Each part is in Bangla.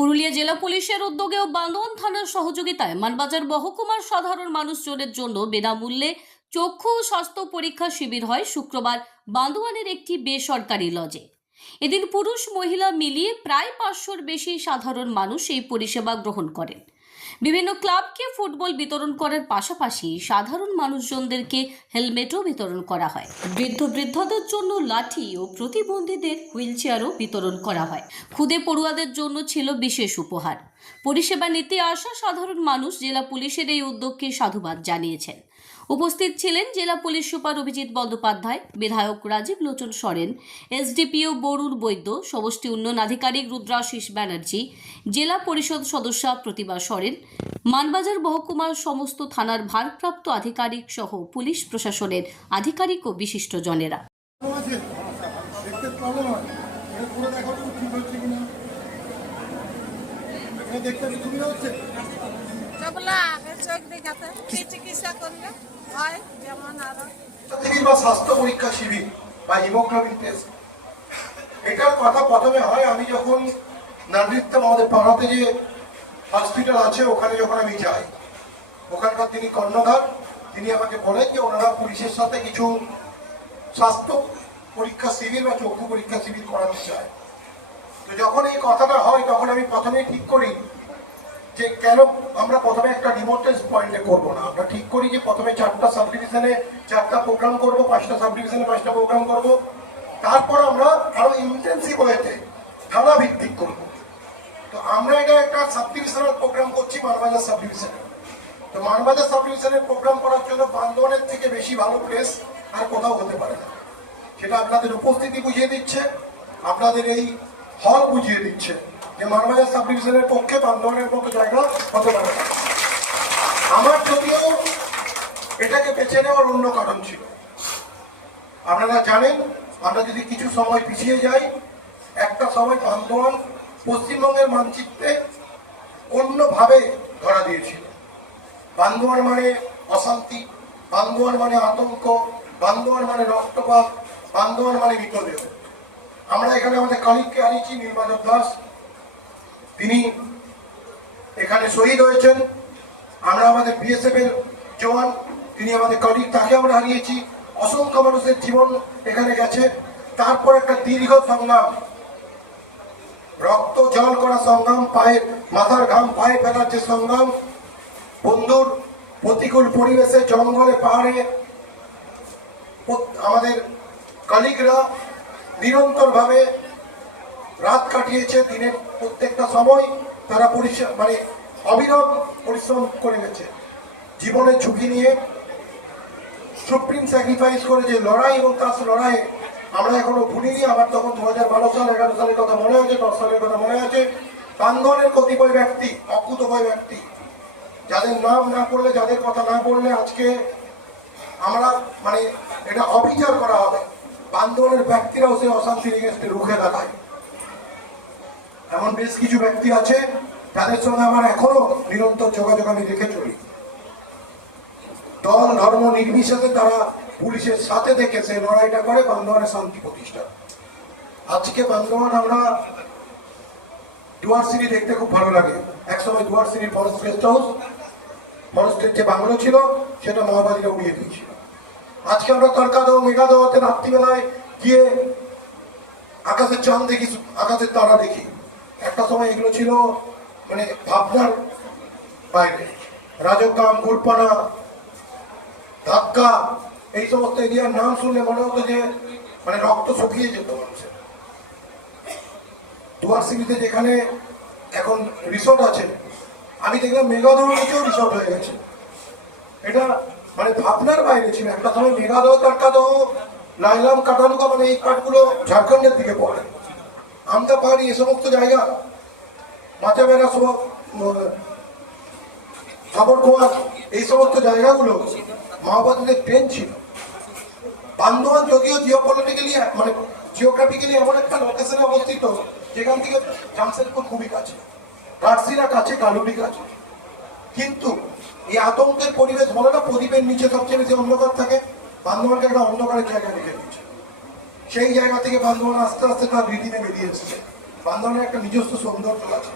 পুরুলিয়া জেলা পুলিশের উদ্যোগে ও বান্দোয়ান থানার সহযোগিতায় মানবাজার মহকুমার সাধারণ মানুষজনের জন্য বিনামূল্যে চক্ষু ও স্বাস্থ্য পরীক্ষা শিবির হয় শুক্রবার বান্দোয়ানের একটি বেসরকারি লজে। এদিন পুরুষ মহিলা মিলিয়ে প্রায় 500-র বেশি সাধারণ মানুষ এই পরিষেবা গ্রহণ করেন। বিভিন্ন ক্লাবকে ফুটবল বিতরণ করার পাশাপাশি সাধারণ মানুষজনদেরকে হেলমেটও বিতরণ করা হয়। বৃদ্ধদের জন্য লাঠি ও প্রতিবন্ধীদের হুইলচেয়ারও বিতরণ করা হয়। খুদে পড়ুয়াদের জন্য ছিল বিশেষ উপহার। পরিষেবা নিতে আসা সাধারণ মানুষ জেলা পুলিশের এই উদ্যোগকে সাধুবাদ জানিয়েছেন। উপস্থিত ছিলেন জেলা পুলিশ সুপার অভিজিৎ বন্দ্যোপাধ্যায়, বিধায়ক রাজীব লোচন সরেন, এসডিপিও বরুণ বৈদ্য, সমষ্টি উন্নয়ন আধিকারিক রুদ্রাশিস ব্যানার্জি, জেলা পরিষদ সদস্য প্রতিভা সরেন, মানবাজার মহকুমার সমস্ত থানার ভারপ্রাপ্ত আধিকারিক সহ পুলিশ প্রশাসনের আধিকারিক ও বিশিষ্ট জনেরা। স্বাস্থ্য পরীক্ষা শিবির বা হিমোগ্লোবিন টেস্ট, এটার কথা প্রথমে হয় আমি যখন নাগরিকতাম আমাদের পাড়াতে যে হসপিটাল আছে ওখানে যখন আমি যাই, ওখানকার তিনি কর্ণধার, তিনি আমাকে বলেন যে ওনারা পুলিশের সাথে কিছু স্বাস্থ্য পরীক্ষা শিবির বা চক্ষু পরীক্ষা শিবির করাতে চায়। তো যখন এই কথাটা হয় তখন আমি প্রথমেই ঠিক করি যে কেন আমরা প্রথমে একটা রিমোট টেস্ট পয়েন্টে করবো না, আমরা ঠিক করি যে প্রথমে 4টা সাব ডিভিশনে 4টা প্রোগ্রাম করবো, 5টা সাব ডিভিশনে 5টা প্রোগ্রাম করবো, তারপর আমরা আরো ইন্টেন্সিভ ওয়েতে থানা ভিত্তিক করবো। তো আমরা এটা একটা সাব ডিভিশনাল প্রোগ্রাম করছি মানবাজার সাব ডিভিশনে। তো মানবাজার সাব ডিভিশনের প্রোগ্রাম করার জন্য বান্দোয়ানের থেকে বেশি ভালো প্লেস আর কোথাও হতে পারে না। সেটা আপনাদের উপস্থিতি বুঝিয়ে দিচ্ছে, আপনাদের এই হল বুঝিয়ে দিচ্ছে যে মানবাজার সাব ডিভিশনের পক্ষে বান্দোয়ানের মতো জায়গা হতে পারে না। আমার যদিও এটাকে বেছে নেওয়ার অন্য কারণ ছিল। আপনারা জানেন আমরা যদি কিছু সময় পিছিয়ে যাই, একটা সময় বান্দোয়ান পশ্চিমবঙ্গের মানচিত্রে অন্যভাবে ধরা দিয়েছিল। বান্দোয়ান মানে অশান্তি, বান্দোয়ান মানে আতঙ্ক, বান্দোয়ান মানে রক্তপাত, বান্দোয়ান মানে মৃতদেহ। আমরা এখানে আমাদের কলিগকে হারিয়েছি, নীলমাধব দাস, তিনি এখানে শহীদ হয়েছেন। আমরা আমাদের বিএসএফ এর জওয়ান, তিনি আমাদের কলিগ, তাকে আমরা হারিয়েছি। অসংখ্য মানুষের জীবন এখানে গেছে। তারপর একটা দীর্ঘ সংগ্রাম, রক্ত জল করা সংগ্রাম, পায়ের মাথার ঘাম পায়ে ফেলার যে সংগ্রাম, বন্ধুর প্রতিকূল পরিবেশে জঙ্গলে পাহাড়ে আমাদের কলিগরা নিরন্তরভাবে রাত কাটিয়েছে। দিনের প্রত্যেকটা সময় তারা অবিরাম পরিশ্রম করে গেছে, জীবনের ঝুঁকি নিয়ে সুপ্রিম স্যাক্রিফাইস করে যে লড়াই, এবং তার লড়াইয়ে আমরা এখনো ভুলিনি। আমার তখন 2012 সাল 11 সালের কথা মনে আছে, 10 সালের কথা মনে আছে। বান্দোয়ানের কতিপয় ব্যক্তি, অকুতভয় ব্যক্তি, যাদের নাম না করলে, যাদের কথা না বললে আজকে আমরা এটা অবিচার করা হবে। বান্দোয়ানের ব্যক্তিরাও সে অশান্তির এগেন্স্টে রুখে দাঁড়ায়। এমন বেশ কিছু ব্যক্তি আছে যাদের সঙ্গে আমার এখনো নিরন্তর যোগাযোগ আমি রেখে চলি। দল ধর্ম নির্বিশেষে তারা পুলিশের সাথে থেকে সেই লড়াইটা করে বান্দোয়ানের শান্তি প্রতিষ্ঠা। আজকে বান্দোয়ান আমরা দুয়ারসিনি দেখতে খুব ভালো লাগে। একসময় দুয়ারসিনির ফরেস্ট গেস্ট হাউস, ফরেস্টের যে বাংলো ছিল সেটা মাওবাদীরা উড়িয়ে দিয়েছিল। আজকে আমরা তর্কাদহ মেঘাদহতে রাত্রিবেলায় গিয়ে আকাশের চাঁদ দেখি, আকাশের তারা দেখি। একটা সময় এগুলো ছিল ভাবনার বাইরে। রাজগ্রাম, গুরপানা, ধাক্কা, এই সমস্ত এরিয়ার নাম শুনলে মনে হতো যে রক্ত শুকিয়ে যেত মানুষের। দুয়ারসিনিতে যেখানে এখন রিসোর্ট আছে, আমি দেখলাম মেঘাদহ নিচেও রিসোর্ট হয়ে গেছে। এটা ভাবনার বাইরে ছিল। একটা সময় মেঘাদহ, তর্কাদহ, লাইলাম, কাটালুকা, এই কাঠগুলো ঝাড়খণ্ডের দিকে পড়ে। আমতা পাহাড়ি, এ সমস্ত জায়গা, মাচাবেড়া, খবরখোয়া, এই সমস্ত জায়গাগুলো মাওবাদীদের ট্রেন ছিল। বান্দোয়ান যদিও জিওগ্রাফিক্যালি এমন একটা লোকেশনে অবস্থিত যেখান থেকে জামশেদপুর খুবই কাছে, ঘাটশিলা কাছে, কালুরি কাছে, কিন্তু এই আতঙ্কের পরিবেশ বলে না, প্রদীপের নিচে সবচেয়ে বেশি অন্ধকার থাকে। বান্দোয়ানকে একটা অন্ধকারের জায়গা রেখে দিচ্ছে। সেই জায়গা থেকে বান্দোয়ান আস্তে আস্তে তার রীতিতে বেরিয়ে এসেছে। বান্দোয়ানের একটা নিজস্ব সৌন্দর্য আছে।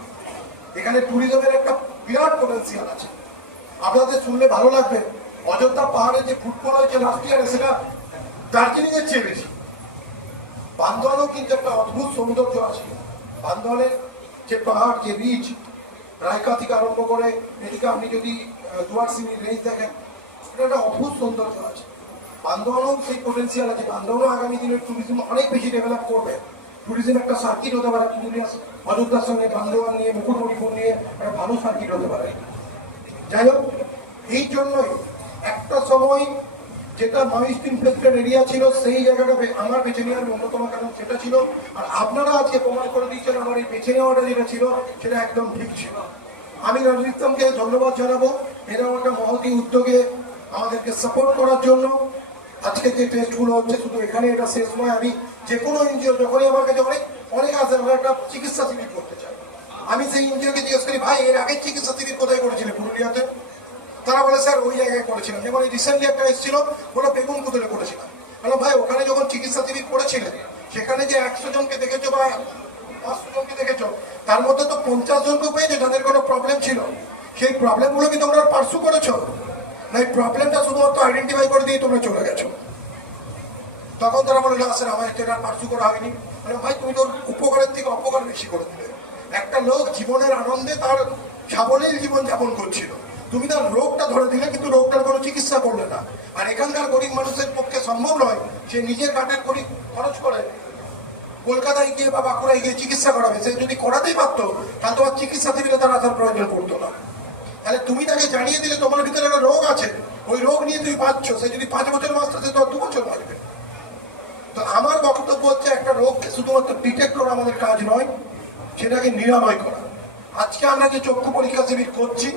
এখানে ট্যুরিজমের একটা বিরাট পোটেন্সিয়াল আছে। আপনাদের শুনলে ভালো লাগবে, অযোধ্যা পাহাড়ে যে ফুটবল হয়েছে লাস্ট ইয়ারে সেটা দার্জিলিং এর চেয়ে বেশি। বান্দোয়ানও কিন্তু একটা অদ্ভুত সৌন্দর্য আছে। বান্দোয়ানের যে পাহাড়, যে রিচ, রায়কা থেকে আরম্ভ করে এদিকে আপনি যদি দুয়ারসিনি রেঞ্জ দেখেন, এটা একটা অদ্ভুত সৌন্দর্য আছে। বান্দোয়ানও সেই পোটেন্সিয়াল আছে। বান্দোয়ানও আগামী দিনের ট্যুরিজম অনেক বেশি ডেভেলপ করবে। ট্যুরিজম একটা সার্কিট হতে পারে, অযোধ্যার সঙ্গে বান্দোয়ান নিয়ে, মুকুটমণিপুর নিয়ে একটা ভালো সার্কিট হতে পারে। যাই হোক, এই জন্যই একটা সময় যেটা মাইস্ট ইনফেস্টেড এরিয়া ছিল সেই জায়গাটা আমার বেছে নেওয়ার অন্যতম কারণ সেটা ছিল। আর আপনারা আজকে প্রমাণ করে দিয়েছেন আমার এই বেছে নেওয়াটা যেটা ছিল সেটা একদম ঠিক ছিল। আমি রাজনীতি ইসলামকে ধন্যবাদ জানাবো এরকম একটা মহতি উদ্যোগে আমাদেরকে সাপোর্ট করার জন্য। আজকে যে টেস্টগুলো হচ্ছে শুধু এখানে এটা শেষ নয়। আমি যে কোনো এনজিও যখনই আমার কাছে অনেক আসে, আমরা একটা চিকিৎসা শিবির করতে চাই, আমি সেই এনজিওকে জিজ্ঞেস করি, ভাই এর আগে চিকিৎসা শিবির কোথায় করেছিলেন পুরুলিয়াতে? তারা বলে স্যার ওই জায়গায় করেছিলাম। যেমন এই রিসেন্টলি একটা এসেছিল, ওরা বেগুন কুতলে করেছিলাম। বললাম ভাই ওখানে যখন চিকিৎসা শিবির করেছিলেন সেখানে যে 100 জনকে দেখেছো বা 500 জনকে দেখেছো, তার মধ্যে তো 50 জনকে পেয়েছে যাদের কোনো প্রবলেম ছিল। সেই প্রবলেমগুলো কি তোমরা পার্সু করেছো? না এই প্রবলেমটা শুধুমাত্র আইডেন্টিফাই করে দিয়ে তোমরা চলে গেছো? তখন তারা বলে না স্যার আমার এটা পার্সু করা হয়নি। মানে ভাই তুমি তোর উপকারের থেকে অপকার বেশি করে দিলে। একটা লোক জীবনের আনন্দে তার সাবলীল জীবন যাপন করছিল, তুমি তার রোগটা ধরে দিলে কিন্তু রোগটার কোনো চিকিৎসা করলে না। আর এখানকার গরিব মানুষের পক্ষে সম্ভব নয় সে নিজের কাঠের গরিব খরচ করে কলকাতায় গিয়ে বা বাঁকুড়ায় গিয়ে চিকিৎসা করাবে। সে যদি করাতেই পারতো তাহলে তোমার চিকিৎসা শিবিরে তার আসার প্রয়োজন পড়তো না। তাহলে তুমি তাকে জানিয়ে দিলে তোমার ভিতরে একটা রোগ আছে, ওই রোগ নিয়ে তুমি বাঁচছো। সে যদি 5 বছর বাঁচতো সে তোমার 2 বছর বাঁচবে। তো আমার বক্তব্য হচ্ছে একটা রোগকে শুধুমাত্র ডিটেক্ট করা আমাদের কাজ নয়, সেটাকে নিরাময় করা। আজকে আমরা যে চক্ষু পরীক্ষা শিবির করছি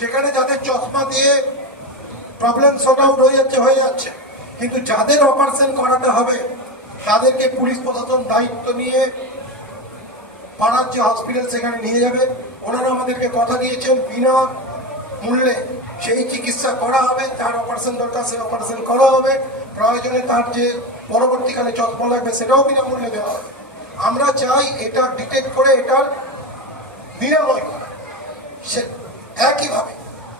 সেখানে যাদের চশমা দিয়ে প্রবলেম সর্ট আউট হয়ে যাচ্ছে, কিন্তু যাদের অপারেশন করাতে হবে তাদেরকে পুলিশ প্রশাসন দায়িত্ব নিয়ে পাড়ার যে হসপিটাল সেখানে নিয়ে যাবে। ওনারা আমাদেরকে কথা দিয়েছেন বিনা মূল্যে সেই চিকিৎসা করা হবে। যার অপারেশন দরকার সেই অপারেশন করা হবে। প্রয়োজনে তার যে পরবর্তীকালে চশমা লাগবে সেটাও বিনামূল্যে দেওয়া হবে। আমরা চাই এটা ডিটেক্ট করে এটার নিরাময় করা। সে একইভাবে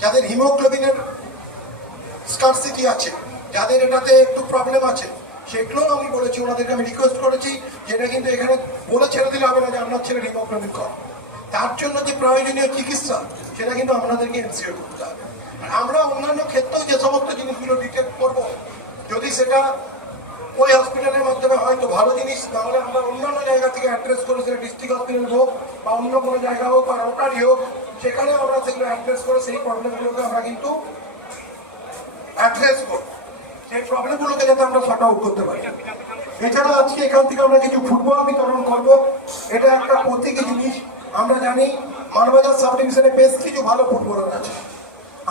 যাদের হিমোগ্লোবিনের স্কারসিটি আছে, যাদের এটাতে একটু প্রবলেম আছে, সেগুলোও আমি বলেছি, ওনাদেরকে আমি রিকোয়েস্ট করেছি যেটা কিন্তু এখানে বলে ছেড়ে দিলে হবে না যে আপনার ছেলের হিমোগ্লোবিন কম। তার জন্য যে প্রয়োজনীয় চিকিৎসা সেটা কিন্তু আপনাদেরকে এনসিওর করতে হবে। আমরা অন্যান্য ক্ষেত্রেও যে সমস্ত জিনিসগুলো ডিটেক্ট করব, যদি সেটা ওই হসপিটালের মাধ্যমে হয়তো ভালো জিনিস, তাহলে আমরা অন্যান্য জায়গা থেকে অ্যাড্রেস করে, সেটা ডিস্ট্রিক্ট হসপিটাল হোক বা অন্য কোনো জায়গা হোক বা রোটারি হোক, সেখানে আমরা সেগুলো অ্যাড্রেস করে সেই প্রবলেমগুলোকে আমরা কিন্তু অ্যাড্রেস করব। সেই প্রবলেমগুলোকে যাতে আমরা শর্ট আউট করতে পারি। এছাড়া আজকে এখান থেকে আমরা কিছু ফুটবল বিতরণ করব। এটা একটা প্রতীকী জিনিস। আমরা জানি মানবাজার সাব ডিভিশনে বেশ কিছু ভালো ফুটবলার আছে।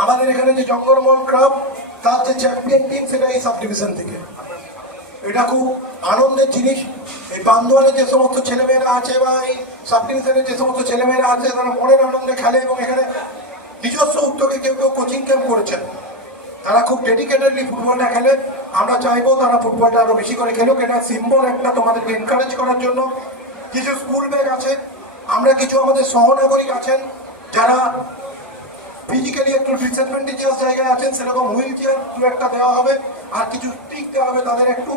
আমাদের এখানে যে জঙ্গলমহল ক্লাব, তার যে চ্যাম্পিয়ন টিম সেটা এই সাব ডিভিশন থেকে। এটা খুব আনন্দের জিনিস। এই বান্দোয়ানের যে সমস্ত ছেলেমেয়েরা আছে বা এই সাব ডিভিশনের যে সমস্ত ছেলেমেয়েরা আছে তারা মনের আনন্দে খেলে এবং এখানে নিজস্ব উদ্যোগে কেউ কেউ কোচিং ক্যাম্প করেছেন। তারা খুব ডেডিকেটেডলি ফুটবলটা খেলে। আমরা চাইবো তারা ফুটবলটা আরো বেশি করে খেলুক। এটা সিম্বল একটা তোমাদেরকে এনকারেজ করার জন্য। কিছু স্কুল ব্যাগ আছে, আমরা কিছু আমাদের সহনাগরিক আছেন যারা ফিজিক্যালি একটু ডিসঅ্যাডভান্টেজিয়াস জায়গায় আছেন, সেরকম হুইল চেয়ার 2-1টা দেওয়া হবে। আর কিছু স্টিক দেওয়া হবে তাদের একটু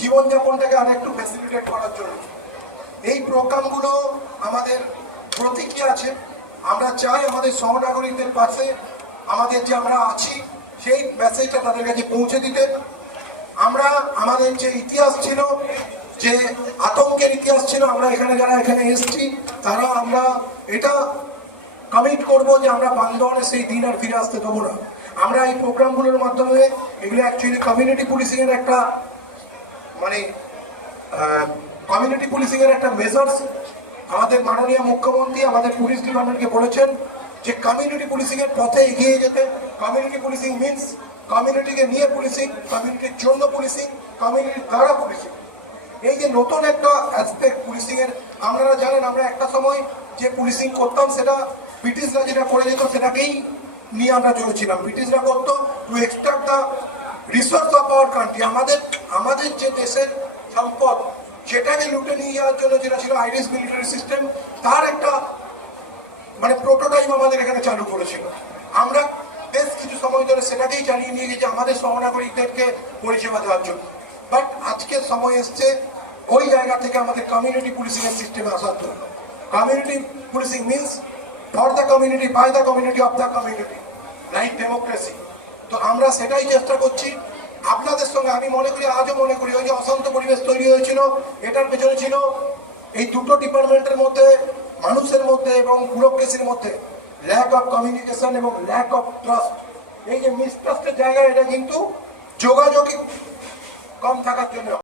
জীবনযাপনটাকে আর একটু ফ্যাসিলিটেট করার জন্য। এই প্রোগ্রামগুলো আমাদের প্রতীকী আছে। আমরা চাই আমাদের সহনাগরিকদের পাশে আমাদের যে আমরা আছি সেই মেসেজটা তাদের কাছে পৌঁছে দিতে। আমরা আমাদের যে ইতিহাস ছিল, যে আতঙ্কের ইতিহাস ছিল, আমরা এখানে যারা এখানে এসেছি তারা আমরা এটা কমিট করবো যে আমরা বান্দোয়ানে সেই দিন আর ফিরে আসতে দেবো না। আমরা এই প্রোগ্রামগুলোর মাধ্যমে এগুলো অ্যাকচুয়ালি কমিউনিটি পুলিশিং এর একটা কমিউনিটি পুলিশিং এর একটা মেজার্স। আমাদের মাননীয় মুখ্যমন্ত্রী আমাদের পুলিশ ডিপার্টমেন্টকে বলেছেন যে কমিউনিটি পুলিশিং এর পথে এগিয়ে যেতে। কমিউনিটি পুলিশিং মিনস কমিউনিটিকে নিয়ে পুলিশিং, কমিউনিটির জন্য পুলিশিং, কমিউনিটির দ্বারা পুলিশিং। এই যে নতুন একটা অ্যাসপেক্ট পুলিশিং এর, আপনারা জানেন আমরা একটা সময় যে পুলিশিং করতাম সেটা ব্রিটিশরা যেটা করে যেত সেটাকেই নিয়ে আমরা চলেছিলাম। ব্রিটিশরা করতো two extract the resource of our country, আমাদের যে দেশের সম্পদ সেটাকে লুটে নিয়ে যাওয়ার জন্য, যেটা ছিল আইরিশ মিলিটারি সিস্টেম, তার একটা মানে প্রোটোটাইপ আমাদের এখানে চালু করেছিল। আমরা বেশ কিছু সময় ধরে সেটাকেই চালিয়ে নিয়ে গেছি আমাদের সহনাগরিকদেরকে পরিষেবা দেওয়ার জন্য। বাট আজকের সময় এসছে ওই জায়গা থেকে আমাদের কমিউনিটি পুলিশিং এর সিস্টেমে আসার জন্য। Community policing means for the community, by the community, of the community, like democracy. তো আমরা সেটাই চেষ্টা করছি আপনাদের সঙ্গে। আমি মনে করি, আজও মনে করি, ওই যে অশান্ত পরিবেশ তৈরি হয়েছিল এটার পেছনে ছিল এই দুটো ডিপার্টমেন্টের মধ্যে, মানুষের মধ্যে এবং ব্যুরোক্রেসির মধ্যে ল্যাক অফ কমিউনিকেশন এবং ল্যাক অফ ট্রাস্ট। এই যে মিসট্রাস্টের জায়গা, এটা কিন্তু যোগাযোগ কম থাকার জন্য।